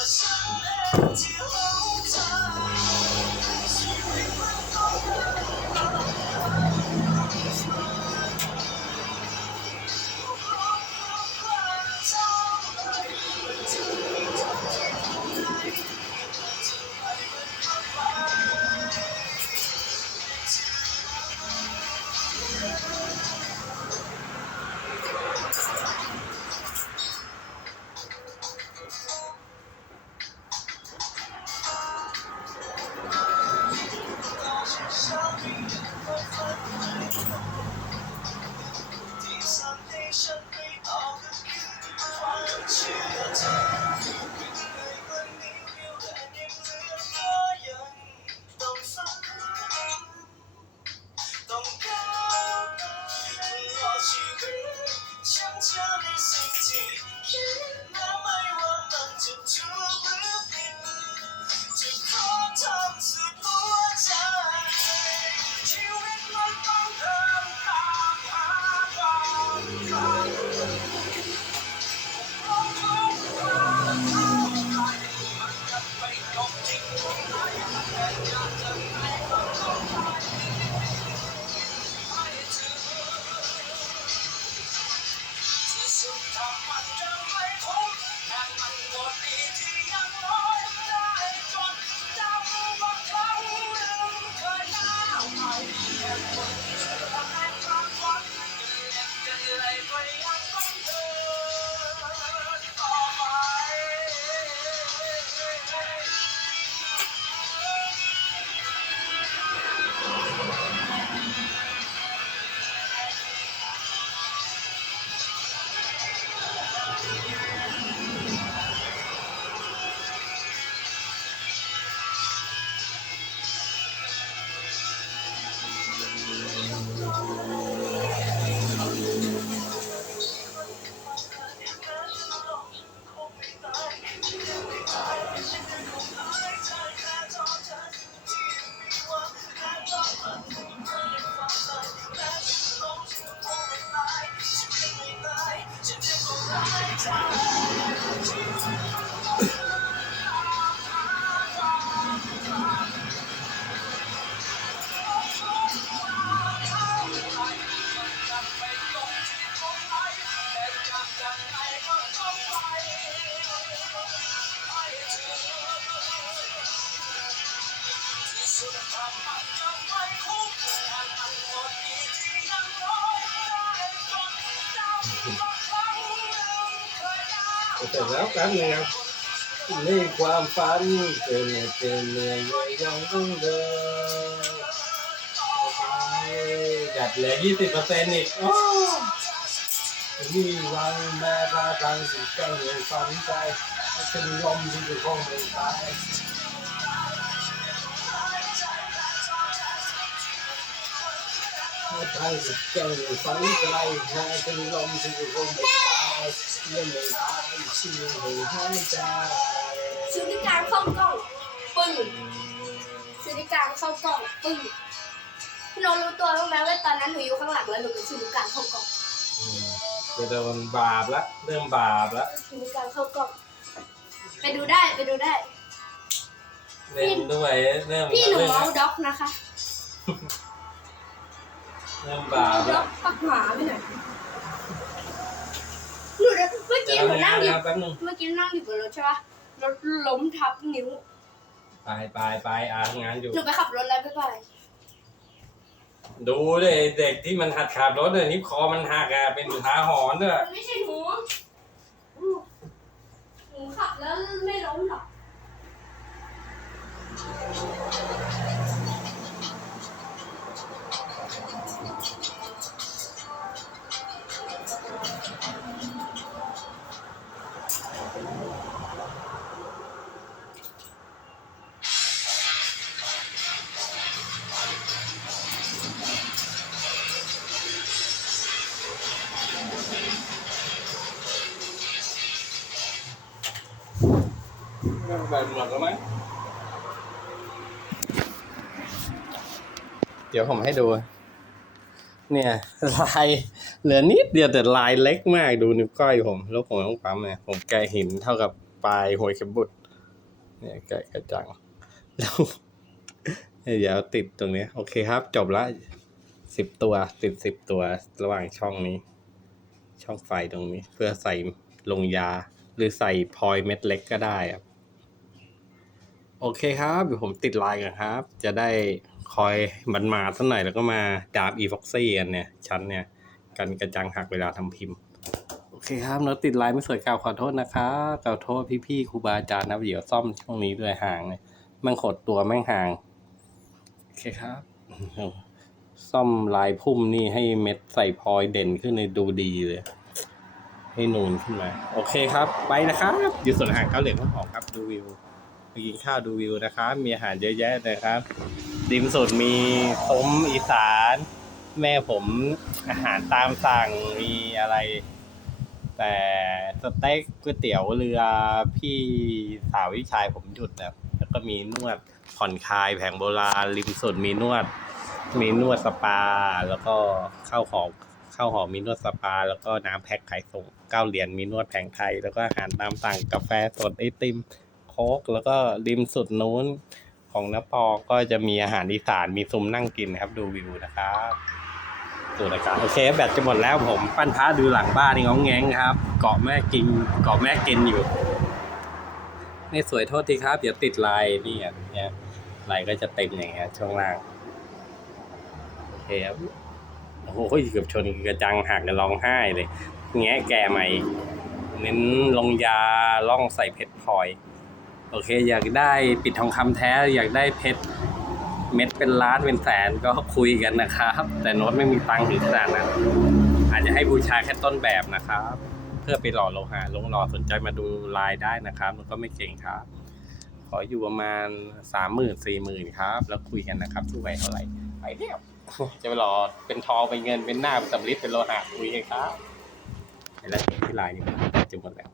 ต้ เสร็จแล้วแป๊บนึงครับนี่ความฝันเกินเหนื่อยเกินเหนื่อยยังต้องเดินจัดเหลือยี่สิบเปอร์เซ็นต์อีกมีวันแม้พาทางสิกังเลยฝันใจเป็นลมที่จะคงไม่ตายทางสิกังเลยฝันใจแม้เป็นลมที่จะคงไม่ตาย เรื่องไม่ตายชีวิตไม่หายใจซื้อที่การเข้ากล้องปึ้งซื้อที่การเข้ากล้องปึ้งพี่โนตรู้ตัวบ้างไหมว่าตอนนั้นหนูอยู่ข้างหลังแล้วหนูเป็นซื้อที่การเข้ากล้องอืมจะโดนบาปละเริ่มบาปละซื้อที่การเข้ากล้อง ไปดูได้ไปดูได้ เล่นด้วยเริ่มพี่หนูเริ่มเมาด็อกนะคะเริ่มบาปด็ละ อกปักหมาไปหน่อย หนูเมื่อกี้เดี๋ยวหนูนะนั่งอยู่แป๊บนึงเมื่อกี้นั่งอยู่บนรถใช่ปะรถล้มทับนิ้ว ไปไปไปอาทำงานอยู่ หนูไปขับรถแล้วบ๊ายบายดูเลยเด็กที่มันหัดขับรถเนี่ยนี่คอมันหักอะเป็นอุทาหรณ์ด้วย มันไม่ใช่หนูหนูขับแล้วไม่ล้มหรอก เดี๋ยวผมให้ดู เนี่ยลายเหลือนิดเดียวแต่ลายเล็กมากดูนิ้วก้อยผม แล้วผมต้องปั๊มเนี่ยผมแกะหินเท่ากับปลายหัวเข็มบุตรเนี่ยแกะกระจังแล้วเดี๋ยวติดตรงนี้ โอเคครับ จบละสิบตัวติดสิบตัวระหว่างช่องนี้ ช่องไฟตรงนี้ เพื่อใส่ลงยา หรือใส่พลอยเม็ดเล็กก็ได้ครับ โอเคครับเดี๋ยวผมติดลายกันครับ จะได้คอยมันมาสักหน่อยแล้วก็มาดาบอีฟ็อกซี่กันเนี่ย ชั้นเนี่ย กันกระจังหักเวลาทำพิมพ์ โอเคครับเนื้อะติดลายไม่สวยกล่าวขอโทษนะครับกล่าวโทษพี่ๆครูบาอาจารย์นะเดี๋ยวซ่อมช่วงนี้ด้วยห่างเลยแมันขดตัวแม่งห่าง โอเคครับ ซ่อมลายพุ่มนี่ให้เม็ดใส่พลอยเด่นขึ้นในดูดีเลย ให้นูนขึ้นมา โอเคครับ ไปนะครับอยู่ส่วนอาหารข้าเหลืองข้าวหอมครับ ดูวิว กินข้าวดูวิวนะครับ มีอาหารเยอะแยะนะครับ ริมสุดมีต้มอีสาน แม่ผมอาหารตามสั่งมีอะไร แต่สเต็กก๋วยเตี๋ยวเรือพี่สาววิชายผมหยุดนะแล้วก็มีนวดผ่อนคลายแผงโบราณ ริมสุดมีนวด มีนวดสปา แล้วก็ข้าวหอมข้าวหอมมีนวดสปา แล้วก็น้ำแพ็คขายส่งเก้าเหรียญมีนวดแผงไทย แล้วก็อาหารตามสั่งกาแฟสดไอติม คก แล้วก็ริมสุดนู้นของนปอก็จะมีอาหารอีสานมีซุ้มนั่งกินนะครับ ดูวิวนะครับดูนะครับโอเคแบตจะหมดแล้วผมปั้นพระดูหลังบ้านนี่ง้องแงงครับ เกาะแม่กินเกาะแม่กินอยู่นี่สวยโทษทีครับ เดี๋ยวติดลายนี่อะเนี่ยลายก็จะเต็มอย่างเงี้ยช่วงล่างโอเคครับโอ้โหเกือบชนกระจังหักกันร้องไห้เลยแงะแก่ใหม่เน้นลงยาล่องใส่เพชรพลอย โอเค อยากได้ปิดทองคำแท้ อยากได้เพชรเม็ดเป็นล้านเป็นแสนก็คุยกันนะครับ แต่โน้ตไม่มีตังค์ถึงขนาดนั้นอาจจะให้บูชาแค่ต้นแบบนะครับ เพื่อไปหล่อโลหะลงหล่อสนใจมาดูลายได้นะครับมันก็ไม่เก่งครับ ขออยู่ประมาณสามหมื่นสี่หมื่นครับ แล้วคุยกันนะครับทุกใบเท่าไหร่ไปเที่ยวจะไปรอเป็นทองเป็นเงินเป็นหน้าเป็นสำลิดเป็นโลหะคุยกันครับไปแล้วที่ลายนี่มันจะหมดแล้ว